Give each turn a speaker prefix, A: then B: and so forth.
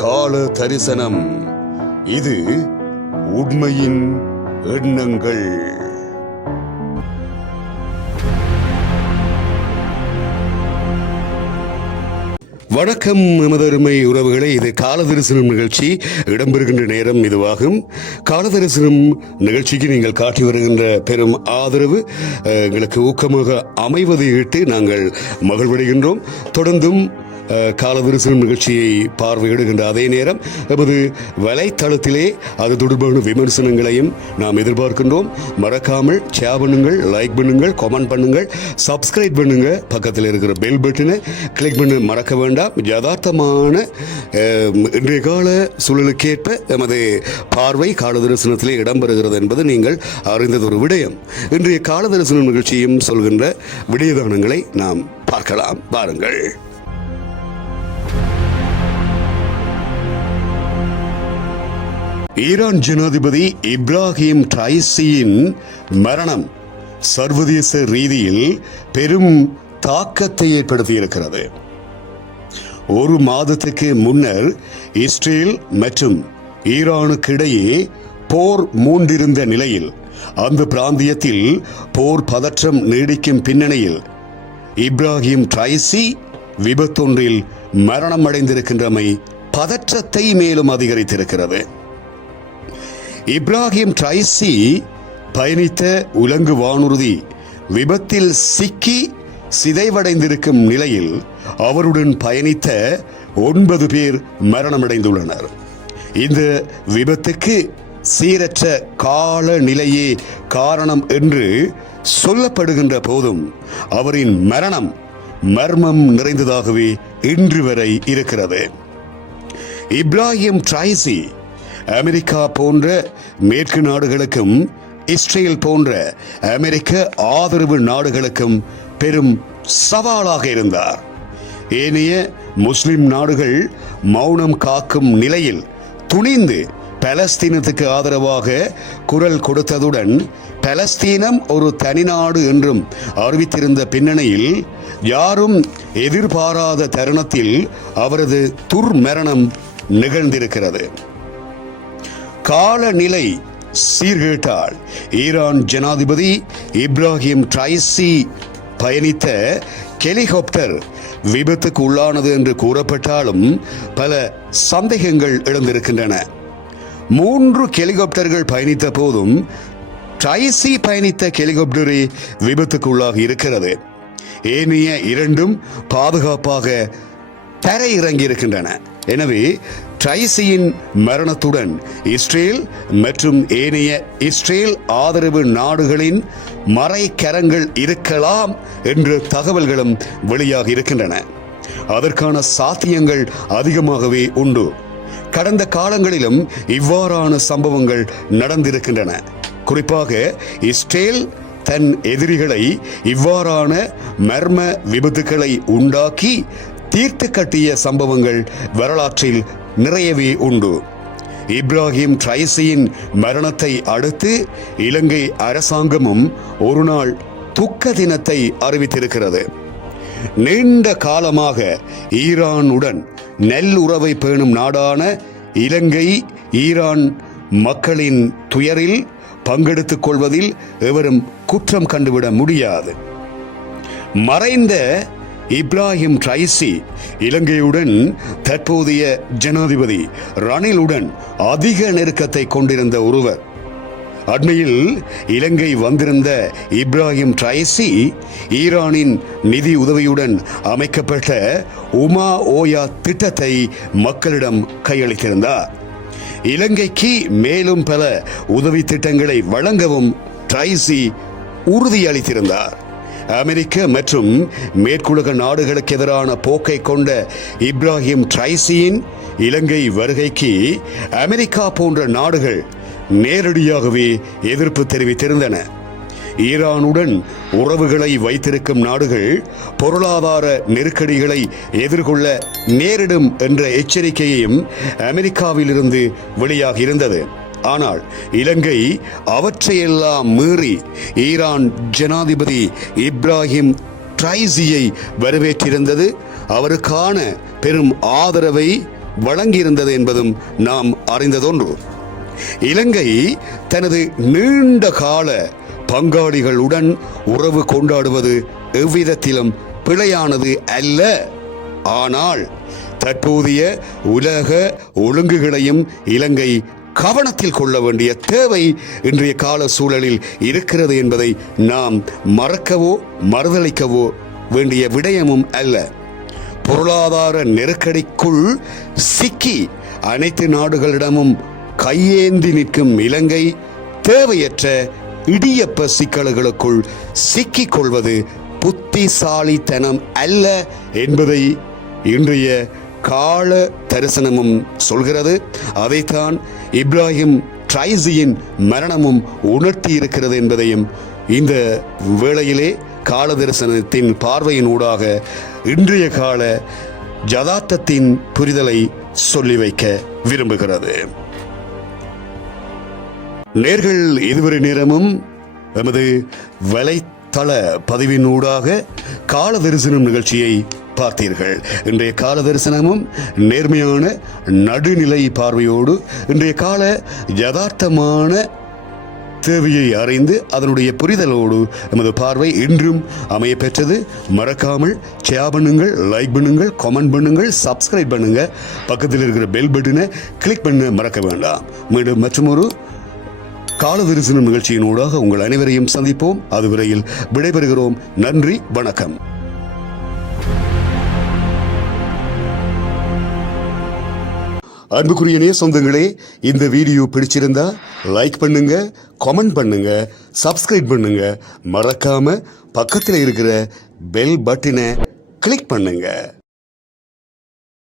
A: கால தரிசனம். இது உண்மையின் எண்ணங்கள். வணக்கம் எமதருமை உறவுகளை. இது காலதரிசனம் நிகழ்ச்சி. இடம்பெறுகின்ற நேரம் இதுவாகும். காலதரிசனம் நிகழ்ச்சிக்கு நீங்கள் காட்டி வருகின்ற பெரும் ஆதரவு எங்களுக்கு ஊக்கமாக அமைவதை இட்டு நாங்கள் மகிழ்வடைகின்றோம். தொடர்ந்தும் அஹ், நிகழ்ச்சியை பார்வையிடுகின்ற அதே நேரம் எமது வலைத்தளத்திலே அது தொடர்பான விமர்சனங்களையும் நாம் எதிர்பார்க்கின்றோம். மறக்காமல் ஷேர் பண்ணுங்கள் லைக் பண்ணுங்கள் கமெண்ட் பண்ணுங்கள் சப்ஸ்கிரைப் பண்ணுங்க. பக்கத்தில் இருக்கிற பெல் பட்டனை கிளிக் பண்ண மறக்க வேண்டாம். யதார்த்தமான இன்றைய கால சூழலுக்கேற்ப எமது பார்வை காலதரிசனத்திலே இடம்பெறுகிறது என்பது நீங்கள் அறிந்ததொரு விடயம். இன்றைய காலதரிசனம் நிகழ்ச்சியும் சொல்கின்ற விடயதானங்களை நாம் பார்க்கலாம். பாருங்கள். ஈரான் ஜனாதிபதி இப்ராஹிம் ட்ரைசியின் மரணம் சர்வதேச ரீதியில் பெரும் தாக்கத்தை ஏற்படுத்தியிருக்கிறது. ஒரு மாதத்துக்கு முன்னர் இஸ்ரேல் மற்றும் ஈரானுக்கு இடையே போர் மூண்டிருந்த நிலையில் அந்த பிராந்தியத்தில் போர் பதற்றம் நீடிக்கும் பின்னணியில் இப்ராஹிம் ட்ரைசி விபத்தொன்றில் மரணம் அடைந்திருக்கின்றமை பதற்றத்தை மேலும் அதிகரித்திருக்கிறது. இப்ராஹிம் ட்ரைசி பயணித்த உலங்கு வானூர்தி விபத்தில் சிக்கி சிதைவடைந்திருக்கும் நிலையில் அவருடன் பயணித்த ஒன்பது பேர் மரணமடைந்துள்ளனர். இந்த விபத்துக்கு சீரற்ற காலநிலையே காரணம் என்று சொல்லப்படுகின்ற போதும் அவரின் மரணம் மர்மம் நிறைந்ததாகவே இன்று வரை இருக்கிறது. இப்ராஹிம் ட்ரைசி அமெரிக்கா போன்ற மேற்கு நாடுகளுக்கும் இஸ்ரேல் போன்ற அமெரிக்க ஆதரவு நாடுகளுக்கும் பெரும் சவாலாக இருந்தார். ஏனைய முஸ்லிம் நாடுகள் மௌனம் காக்கும் நிலையில் துணிந்து பலஸ்தீனத்துக்கு ஆதரவாக குரல் கொடுத்ததுடன் பலஸ்தீனம் ஒரு தனிநாடு என்றும் அறிவித்திருந்த பின்னணியில் யாரும் எதிர்பாராத தருணத்தில் அவரது துர்மரணம் நிகழ்ந்திருக்கிறது. காலநிலை சீர்கேட்டால். ஈரான் ஜனாதிபதி இப்ராஹிம் ட்ரைசி பயணித்த ஹெலிகாப்டர் விபத்துக்கு உள்ளானது என்று கூறப்பட்டாலும் பல சந்தேகங்கள் எழுந்திருக்கின்றன. மூன்று ஹெலிகாப்டர்கள் பயணித்த போதும் ட்ரைசி பயணித்த ஹெலிகாப்டரே விபத்துக்குள்ளாகி இருக்கிறது. ஏனைய இரண்டும் பாதுகாப்பாக தரையிறங்கி இருக்கின்றன எனவே ட்ரைசியின் மரணத்துடன் இஸ்ரேல் மற்றும் ஏனைய இஸ்ரேல் ஆதரவு நாடுகளின் மறைக்கரங்கள் இருக்கலாம் என்ற தகவல்களும் வெளியாக இருக்கின்றன. அதற்கான சாத்தியங்கள் அதிகமாகவே உண்டு. கடந்த காலங்களிலும் இவ்வாறான சம்பவங்கள் நடந்திருக்கின்றன. குறிப்பாக இஸ்ரேல் தன் எதிரிகளை இவ்வாறான மர்ம விபத்துக்களை உண்டாக்கி தீர்த்து கட்டிய சம்பவங்கள் வரலாற்றில் நிறையவே உண்டு. இப்ராஹிம் ட்ரைசியின் மரணத்தை அடுத்து இலங்கை அரசாங்கமும் ஒரு நாள் துக்க தினத்தை அறிவித்திருக்கிறது. நீண்ட காலமாக ஈரானுடன் நெல் உறவை பேணும் நாடான இலங்கை ஈரான் மக்களின் துயரில் பங்கெடுத்துக் கொள்வதில் எவரும் குற்றம் கண்டுவிட முடியாது. மறைந்த இப்ராஹிம் ட்ரைசி இலங்கையுடன் தற்போதைய ஜனாதிபதி ரணிலுடன் அதிக நெருக்கத்தை கொண்டிருந்த ஒருவர். அண்மையில் இலங்கை வந்திருந்த இப்ராஹிம் ட்ரைசி ஈரானின் நிதி உதவியுடன் அமைக்கப்பட்ட உமா ஓயா திட்டத்தை மக்களிடம் கையளித்திருந்தார். இலங்கைக்கு மேலும் பல உதவி திட்டங்களை வழங்கவும் ட்ரைசி உறுதியளித்திருந்தார். அமெரிக்க மற்றும் மேற்குலக நாடுகளுக்கு எதிரான போக்கை கொண்ட இப்ராஹிம் ட்ரைசியின் இலங்கை வருகைக்கு அமெரிக்கா போன்ற நாடுகள் நேரடியாகவே எதிர்ப்பு தெரிவித்திருந்தன. ஈரானுடன் உறவுகளை வைத்திருக்கும் நாடுகள் பொருளாதார நெருக்கடிகளை எதிர்கொள்ள நேரிடும் என்ற எச்சரிக்கையையும் அமெரிக்காவிலிருந்து வெளியாகியிருந்தது. ஆனால் இலங்கை அவற்றையெல்லாம் மீறி ஈரான் ஜனாதிபதி இப்ராஹிம் ட்ரைசியை வரவேற்றிருந்தது. அவருக்கான பெரும் ஆதரவை வழங்கியிருந்தது என்பதும் நாம் அறிந்ததொன்று. இலங்கை தனது நீண்ட கால பங்காளிகளுடன் உறவு கொண்டாடுவது எவ்விதத்திலும் பிழையானது அல்ல. ஆனால் தற்போதைய உலக ஒழுங்குகளையும் இலங்கை கவனத்தில் கொள்ள வேண்டிய தேவை இன்றைய கால சூழலில் இருக்கிறது என்பதை நாம் மறக்கவோ மறுதளிக்கவோ வேண்டிய விடயமும் அல்ல. பொருளாதார நெருக்கடிக்குள் சிக்கி அனைத்து நாடுகளிடமும் கையேந்தி நிற்கும் இலங்கை தேவையற்ற இடியப்ப சிக்கல்களுக்குள் சிக்கிக் கொள்வது புத்திசாலித்தனம் அல்ல என்பதை இன்றைய கால தரிசனமும் சொல்கிறது. அதைத்தான் இப்ராஹிம் ட்ரைசியின் மரணமும் உணர்த்தி இருக்கிறது என்பதையும் இந்த வேளையிலே கால தரிசனத்தின் பார்வையின் ஊடாக இன்றைய கால ஜதார்த்தத்தின் புரிதலை சொல்லி வைக்க விரும்புகிறது. நேர்கள் இதுவரை நேரமும் எமது வலைத்தள பதிவினூடாக கால தரிசனம் நிகழ்ச்சியை பார்த்தீர்கள் இன்றைய கால தரிசனமும் நேர்மையான நடுநிலை பார்வையோடு இன்றைய கால யதார்த்தமான தேவையை அறிந்து அதனுடைய புரிதலோடு எமது பார்வை இன்றும் அமைய பெற்றது. மறக்காமல் ஷேர் பண்ணுங்கள் லைக் பண்ணுங்கள் கமெண்ட் பண்ணுங்கள் சப்ஸ்கிரைப் பண்ணுங்க. பக்கத்தில் இருக்கிற பெல் பட்டனை கிளிக் பண்ண மறக்க வேண்டாம். மீண்டும் மற்றொரு கால தரிசனம் நிகழ்ச்சியினூடாக உங்கள் அனைவரையும் சந்திப்போம். அதுவரையில் விடைபெறுகிறோம். நன்றி வணக்கம். அன்புக்குரிய நேய சொந்தங்களே இந்த வீடியோ பிடிச்சிருந்தா லைக் பண்ணுங்க கமெண்ட் பண்ணுங்க சப்ஸ்கிரைப் பண்ணுங்க. மறக்காம பக்கத்தில் இருக்கிற பெல் பட்டனை கிளிக் பண்ணுங்கள்